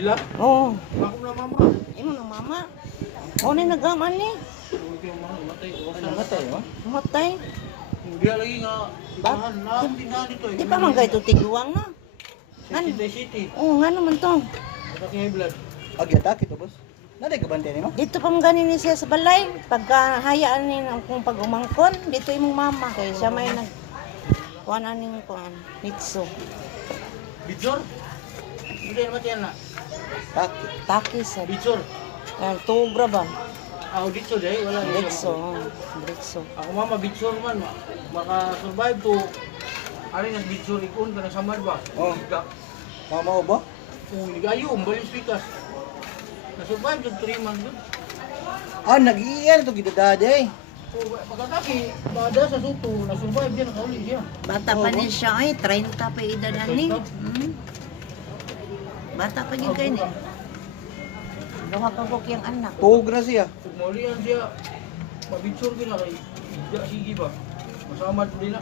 Sila? Oo. Ako na mama. Imo na mama. O na nagaman ni. Huwag yung mga matay. Namatay, oh. Matay. Hindi lagi nga. Ibahan na ang tindahan dito. Di pa man ito tiguang na. Ano? City. Oo, nga naman to. Atake high blood. Agi-atake to, boss. Naday ka bante nimo? Dito pa man ganin ni siya sa balay. Pagka hayaan ni kung pag umangkon, dito imong mama. Kaya siya may nag... Kuhan aning kuhan. Nitso. Bitsor? Hindi naman yan na. Taki. Takis. Bitsor. Tubra ba? Ako dito dahil wala. Brixo. Brixo. Ako mama, bitsor man. Maka-survive to. Ano yung bitsor ikon ka na samad ba? Oh. Liga. Mama mo ba? Ligayo, umbaling pikas. Na-survive yung 3 months doon. Ah, nag-iyan to gidadade. Pagkataki, bada sa suto, na-survive din, nakauli siya. Bata pa ni siya ay 30 pa edad ani. Bata pa din kayo ni. Duha ka buk yung anak. Tuog na siya. Kung maulihan siya, mabitsor ka na kay Ida, sige ba? Masamad din na.